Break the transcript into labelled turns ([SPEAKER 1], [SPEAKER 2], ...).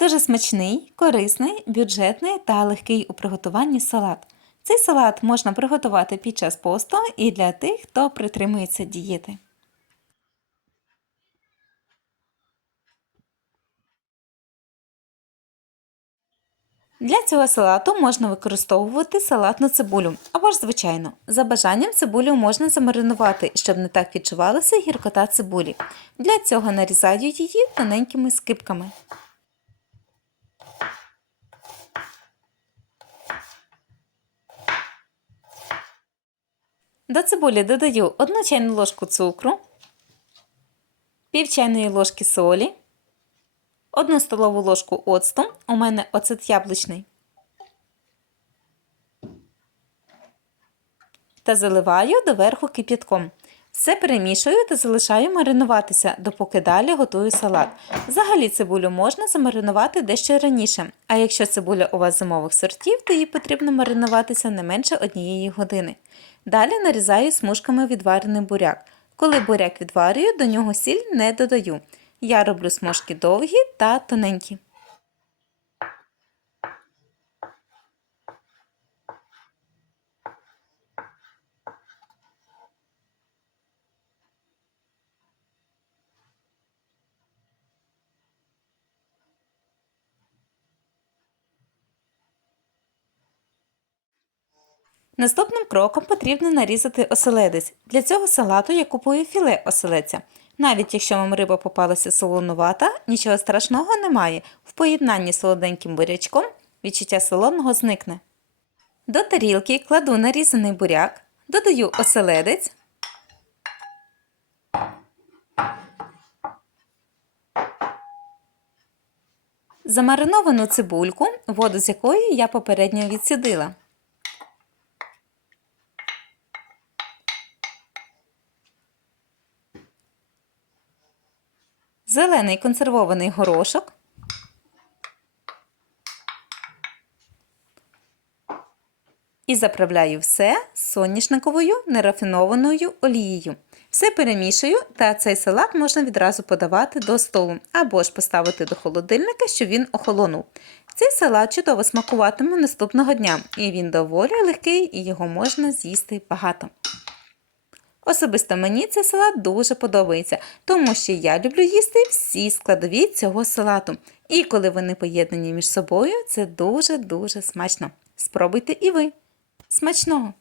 [SPEAKER 1] Дуже смачний, корисний, бюджетний та легкий у приготуванні салат. Цей салат можна приготувати під час посту і для тих, хто притримується дієти. Для цього салату можна використовувати салатну цибулю або ж звичайно. За бажанням цибулю можна замаринувати, щоб не так відчувалася гіркота цибулі. Для цього нарізаю її тоненькими скибками. До цибулі додаю 1 чайну ложку цукру, пів чайної ложки солі, 1 столову ложку оцту, у мене оцет яблучний. Та заливаю доверху кип'ятком. Все перемішую та залишаю маринуватися, допоки далі готую салат. Взагалі цибулю можна замаринувати дещо раніше, а якщо цибуля у вас зимових сортів, то їй потрібно маринуватися не менше однієї години. Далі нарізаю смужками відварений буряк. Коли буряк відварюю, до нього сіль не додаю. Я роблю смужки довгі та тоненькі. Наступним кроком потрібно нарізати оселедець. Для цього салату я купую філе оселедця. Навіть якщо вам риба попалася солонувата, нічого страшного немає. В поєднанні з солоденьким бурячком відчуття солоного зникне. До тарілки кладу нарізаний буряк, додаю оселедець. Замариновану цибульку, воду з якої я попередньо відсідила. Зелений консервований горошок, і заправляю все соняшниковою нерафінованою олією. Все перемішую, та цей салат можна відразу подавати до столу або ж поставити до холодильника, щоб він охолонув. Цей салат чудово смакуватиме наступного дня, і він доволі легкий, і його можна з'їсти багато. Особисто мені цей салат дуже подобається, тому що я люблю їсти всі складові цього салату. І коли вони поєднані між собою, це дуже-дуже смачно. Спробуйте і ви. Смачного!